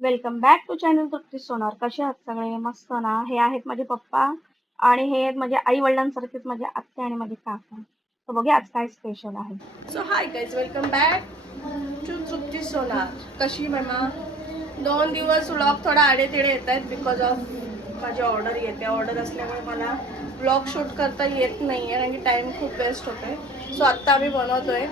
Welcome back to channel Trupti सोनार. कसे आहात सगळे? मस्त ना? हे आहेत माझे पप्पा आणि हे आहेत माझे आई वडिलांसारखेच माझे आत्या आणि माझे काका. तर बघूया आज काय स्पेशल आहे. So hi guys, welcome back to Trupti Sonar. कशी मॅमा 2 दिवस व्लॉग थोडा आडेतिडे येत आहेत बिकॉज ऑफ माझी ऑर्डर येते. ऑर्डर असल्यामुळे मला व्लॉग शूट करता येत नाही आहे आणि टाईम खूप वेस्ट होतोय. सो आत्ता आम्ही बनवतोय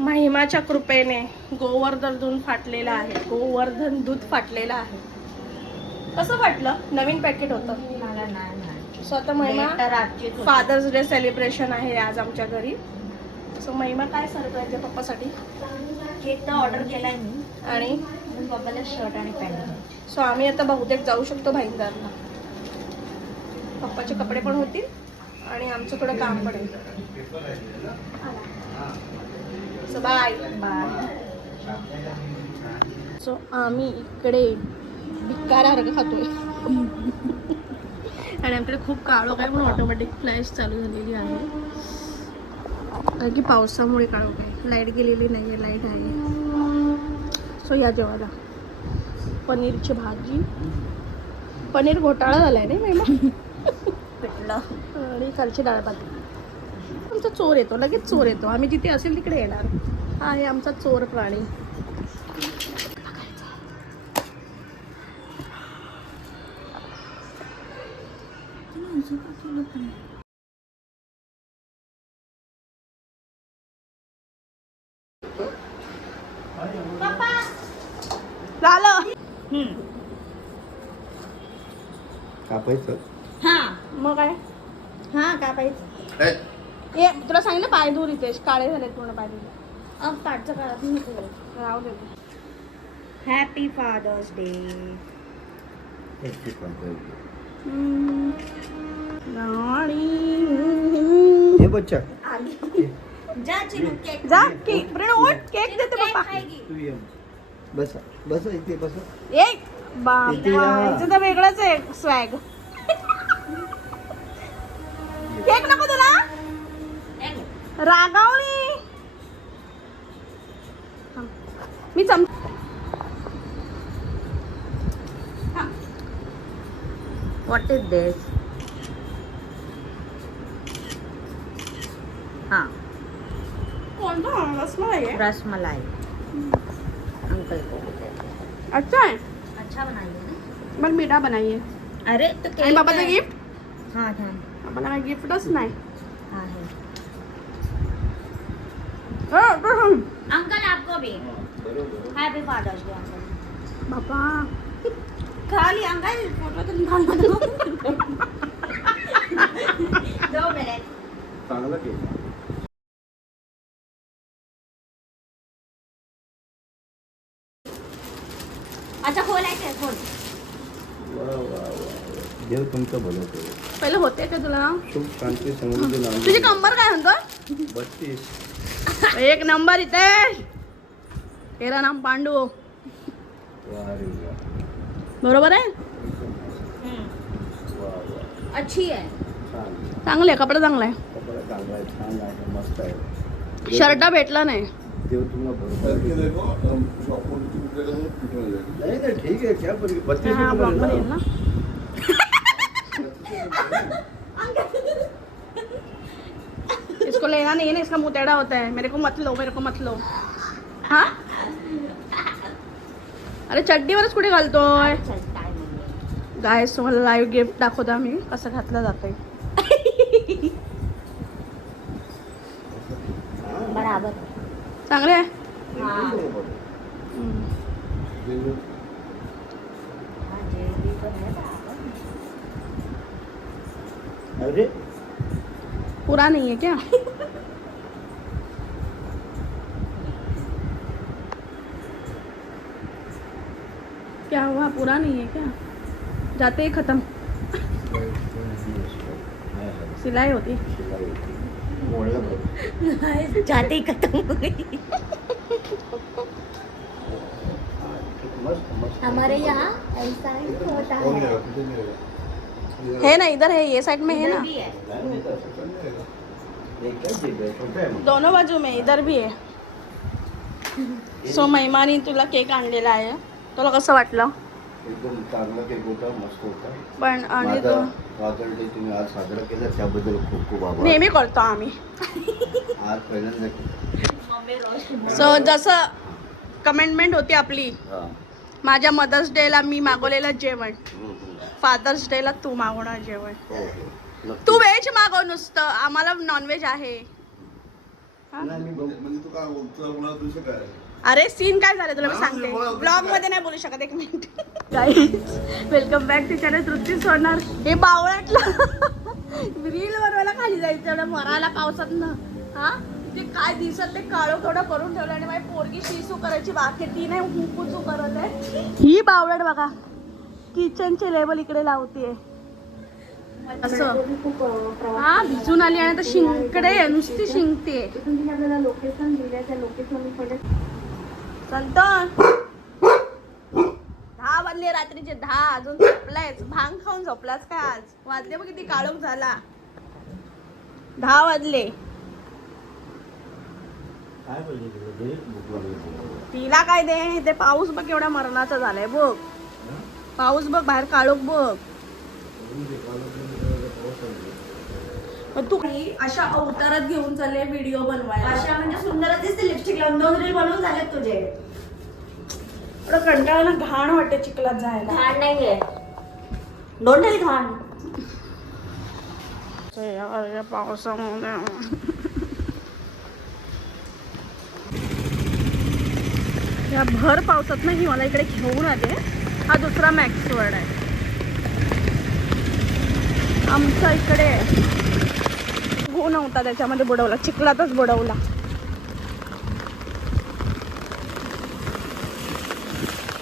महिमाच्या कृपेने गोवर्धन दूध फाटलेलं आहे. गोवर्धन दूध फाटलेलं आहे. कसं फाटलं? नवीन पॅकेट होतं. मला नाही सो आता महिमा फादर्स डे सेलिब्रेशन आहे आज आमच्या घरी. सो महिमा काय सरप्राईज आहे पप्पासाठी? केक तर ऑर्डर केलाय मी आणि पप्पाला शर्ट आणि पॅन्ट. सो आम्ही आता बहुतेक जाऊ शकतो भाईंदरला. पप्पाचे कपडे पण होतील आणि आमचं थोडं काम पण आहे. So bye bye. सो आम्ही इकडे भिक्कारासारखं खातोय आणि आमच्याकडे खूप काळोख आहे म्हणून ऑटोमॅटिक फ्लॅश चालू झालेली आहे. कारण की पावसामुळे काळोख आहे. लाईट गेलेली नाही आहे, लाईट आहे. सो या जेवायला पनीरची भाजी. पनीर घोटाळा झाला आहे नाही मॅम? पिठलं आणि कालची डाळ भात. आमचा चोर येतो, लगेच चोर येतो. आम्ही जिथे असेल तिकडे येणार. हा आहे आमचा चोर प्राणी. झालं कापायचं. हा मग काय? हा का पाहिजे. ये तुला सांगितलं पाय दूर रितेश, काळे झाले पूर्ण पाय दूर. पाठचं काळात नको. राहू दे. Happy fathers day. हे बच्चा जा चिनू केक. जा केक उठ, केक देते पप्पा. तू ये. बसा बसा इथे बसा. ए बाप, इथे या. याचं तर वेगळंच आहे स्वॅग. केक नको तुला? रागावली. मी चम व्हॉट इज दिस? हाँ कोणतं रसमलाई आहे? रसमलाई अंकल को दे. अच्छा है. अच्छा बनाइए ना. पण मीठा बनाइए. अरे तो आणि केक बाबाचं आहे. गिफ्ट? हाँ हाँ बाबाला काय गिफ्टच नाही. हाँ है. अंकल आपको भी हैप्पी फादर्स डे अंकल. बाबा खाली अंकल फोटो तो निकालना दो. 2 मिनट. चांगला केक. अच्छा खोलायचं आहे. खोल. वा वा वा. देव तुमचं भलं करो. पहिलं होते का तुला? सुख शांती समृद्धी तुझी नांदो. कंबर काय म्हणतो? 32. एक नंबर इथे. तेरा नाम पांडू. वा रे वा. बरोबर आहे. वा वा. अच्छी है. छान. चांगलं आहे, कपडा चांगला आहे. कपडा चांगला आहे, छान आहे, मस्त आहे. शर्ट भेटला नाही. देव तुम्हाला भरपूर. नाही नाही ठीक आहे. क्या पर 32 हा ब्लॉग पण येईल ना. इसको लेना नहीं है ना, इसका मुंह टेढ़ा होता है. मेरे को मत लो, मेरे को मत लो. हाँ अरे चड्डीवरच कुठे घालतोय? चल टाइम. गायस तुम्हाला लाईव्ह गिफ्ट दाखवतो आम्ही कसं घातलं जातंय. बराबर. चांगले आहे. हाँ. हम्म. हाँ, जेबी तो है बराबर. अरे पूरा नहीं है क्या? क्या हुआ? पूरा नहीं है क्या? जाते ही खत्म. सिलाई होती. जाते ही खत्म हो गई. हमारे यहाँ ऐसा ही होता है. है ना, इधर है, ये साइड में है इधर ना. भी है. दोनों बाजू में, इधर भी है. सो महिमाने तुला केक आणलेला आहे. तुला कसं वाटलं? एकदम चांगला केक होता, मस्त होता. पण आणि माझा फादर डे तुम्ही आज साजरा केला त्याबद्दल खूप खूप आभार. नेहमी करतो आम्ही. आज पहिल्यांदा केलं. सो जसं कमेंटमेंट होती आपली, हां. माझ्या मदर्स डेला मी मागवलेलं जेवण, हम्म. फादर्स डेला तू मागवणार जेवण. हो हो नक्की. तू व्हेज मागव नुसतं, आम्हाला नॉनव्हेज आहे. नाही, मी बघ- म्हणजे तू काय बोलतो मला दुसरं काय अरे सीन काय झालं तुला मी सांगते, ब्लॉग मध्ये नाही बोलू शकत. एक minute guys, welcome back to channel Trupti Sonar. हे बावळटला रील बनवायला खाली जायचं एवढं मरायला पावसात ना. हा ते काय दिसत ते काळो थोडं करून ठेवलं आणि माझी पोरगी शिसू करायची बाकी ती नाही हुकुचू करत आहे. ही बावळट बघा किचनचे लेवल इकडे लावतीये असं. हा भिजून आली आणि आता शिंकडे नुसती शिंकते. आपल्याला लोकेशन दिले त्या लोकेशन कडे संतन 10 वाजले रात्रीचे 10, अजून झोपलायच. भांग खाऊन झोपलाच काय आज? वाजले बघ किती काळोख झाला. 10 वाजले. काय बोलली तिकडे? घरी भूक लागली. तिला काय दे, ते पाऊस बघ एवढा मरणाचा झालाय बघ. पाऊस बघ बाहेर काळोख बघ. मग तू अशा अवतारात घेऊन चालले व्हिडिओ बनवायला. अशा म्हणजे सुंदरच दिसते लिपस्टिक लावून 2 रील बनवून झालेत तुझे. एवढं कंटाळा ना, घाण वाटते चिखलात जायला. घाण नाहीये, 2 रील घाण. या पावसामुळे या भर पावसात ना ही मला इकडे घेऊन आले. हा दुसरा मॅक्सवर्ड आहे आमचा इकडे. हो नव्हता त्याच्यामध्ये बुडवला, चिखलातच बुडवला.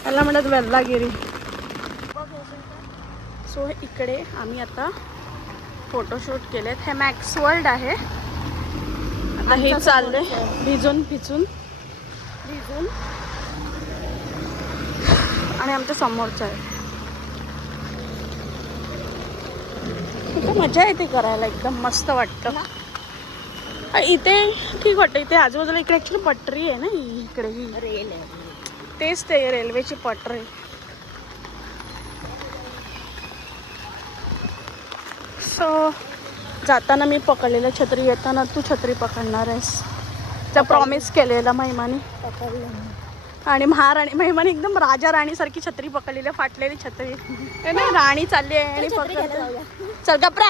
त्याला म्हणत वेल्लागिरी. सो इकडे आम्ही आता फोटोशूट केलेत. हे मॅक्सवर्ल्ड आहे. आता हे चाललंय भिजून आणि आमच्या समोरचं आहे. इथे मजा येते करायला, एकदम मस्त वाटतं. इथे ठीक वाटतं. इथे आजूबाजूला इकडे ॲक्च्युली पटरी आहे ना, इकडे ही रेल आहे. तेच ते रेल्वेची पटरी. सो जाताना मी पकडलेलं छत्री, येताना तू छत्री पकडणार आहेस. त्या प्रॉमिस केलेलं महिमाने. आणि महाराणी महिमाने एकदम राजा राणीसारखी छत्री पकडलेली, फाटलेली छत्री. राणी चालली आहे आणि पकड. चल गप्रा.